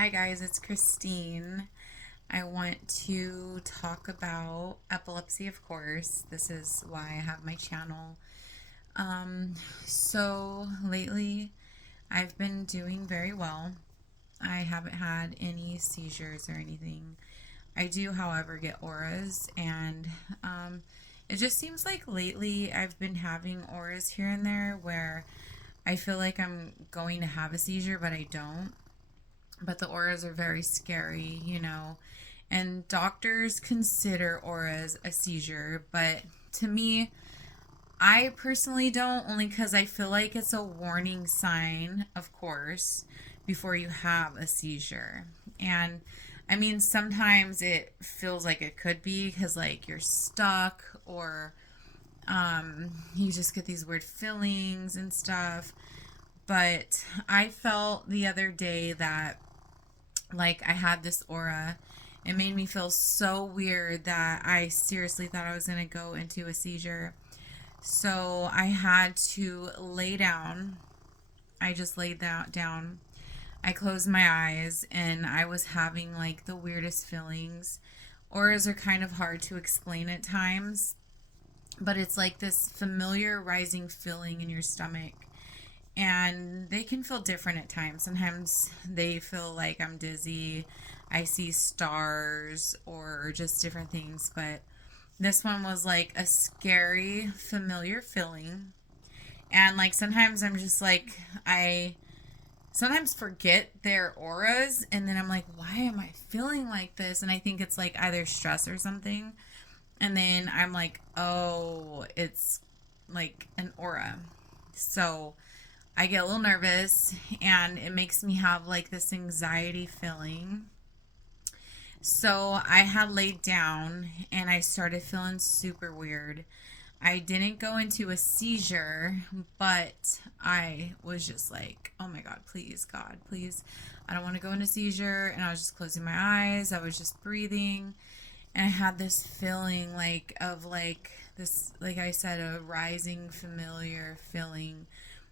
Hi guys, it's Christine. I want to talk about epilepsy, of course. This is why I have my channel. Um, so lately I've been doing very well. I haven't had any seizures or anything. I do, however, get auras, and um, it just seems like lately I've been having auras here and there where I feel like I'm going to have a seizure, but I don't. But the auras are very scary. And doctors consider auras a seizure, but to me, I personally don't, only because I feel like it's a warning sign, of course, before you have a seizure. And I mean, sometimes it feels like it could be because, like, you're stuck or you just get these weird feelings and stuff. But I felt the other day that like I had this aura. It made me feel so weird that I seriously thought I was going to go into a seizure. So I had to lay down. I just laid that down. I closed my eyes and I was having like the weirdest feelings. Auras are kind of hard to explain at times, but it's like this familiar rising feeling in your stomach, and they can feel different at times. Sometimes they feel like I'm dizzy, I see stars, or just different things. But this one was like a scary, familiar feeling. And like sometimes I'm just like, I sometimes forget their auras, and then I'm like, why am I feeling like this? And I think it's like either stress or something. And then I'm like, oh, it's like an aura. So I get a little nervous and it makes me have like this anxiety feeling. So I had laid down and I started feeling super weird. I didn't go into a seizure, but I was just like, oh my God, please, God, please. I don't want to go into a seizure. And I was just closing my eyes. I was just breathing. And I had this feeling like of like this, like I said, a rising familiar feeling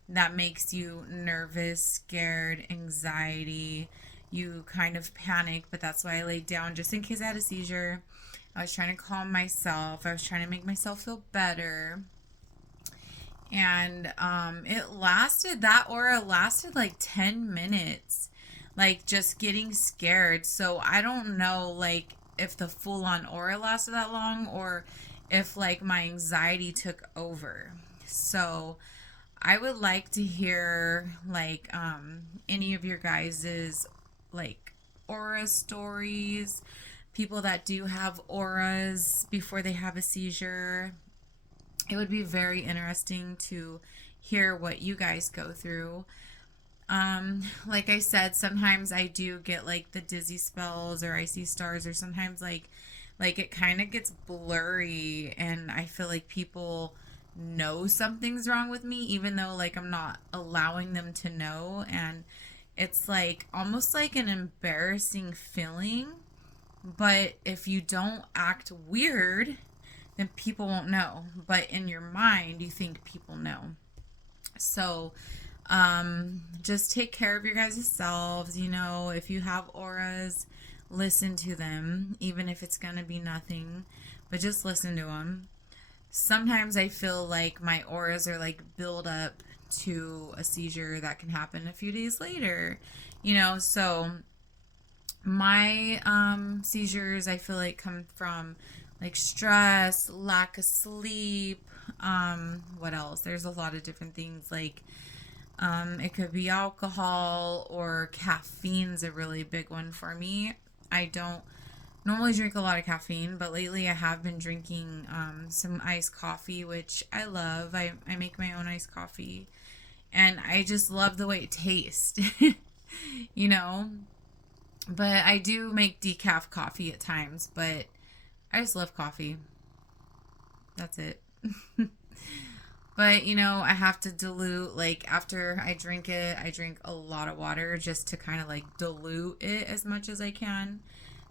that makes you nervous, scared, anxiety. You kind of panic, but that's why I laid down just in case I had a seizure. I was trying to calm myself. I was trying to make myself feel better. And that aura lasted like 10 minutes, like just getting scared. So I don't know, like, if the full on aura lasted that long or if like my anxiety took over. So I would like to hear like any of your guys's like aura stories, people that do have auras before they have a seizure. It would be very interesting to hear what you guys go through. Like I said, sometimes I do get like the dizzy spells or I see stars, or sometimes like it kind of gets blurry and I feel like people know something's wrong with me even though like I'm not allowing them to know. And it's like almost like an embarrassing feeling, but if you don't act weird, then people won't know. But in your mind, you think people know. So, just take care of your guys' selves. If you have auras, listen to them, even if it's gonna be nothing, but just listen to them. Sometimes I feel like my auras are like build up to a seizure that can happen a few days later. So my seizures I feel like come from like stress, lack of sleep. What else? There's a lot of different things, like it could be alcohol, or caffeine's a really big one for me. I don't normally drink a lot of caffeine, but lately I have been drinking some iced coffee, which I love. I make my own iced coffee and I just love the way it tastes. you know but I do make decaf coffee at times, but I just love coffee. That's it. But I have to dilute, like, after I drink it, I drink a lot of water just to kind of like dilute it as much as I can.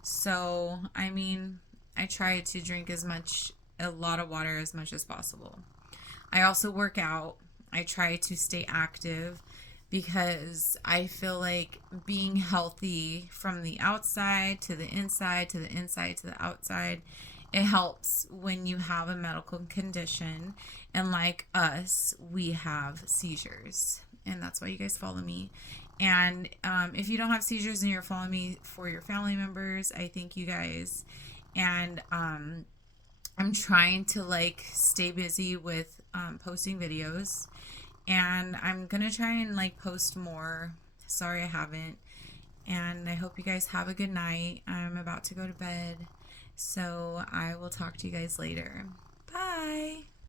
So, I mean, I try to drink a lot of water as much as possible. I also work out. I try to stay active because I feel like being healthy from the outside to the inside to the inside to the outside, it helps when you have a medical condition. And like us, we have seizures. And that's why you guys follow me. And if you don't have seizures and you're following me for your family members, I thank you guys. And I'm trying to like stay busy with posting videos, and I'm gonna try and like post more. Sorry I haven't. And I hope you guys have a good night. I'm about to go to bed, so I will talk to you guys later.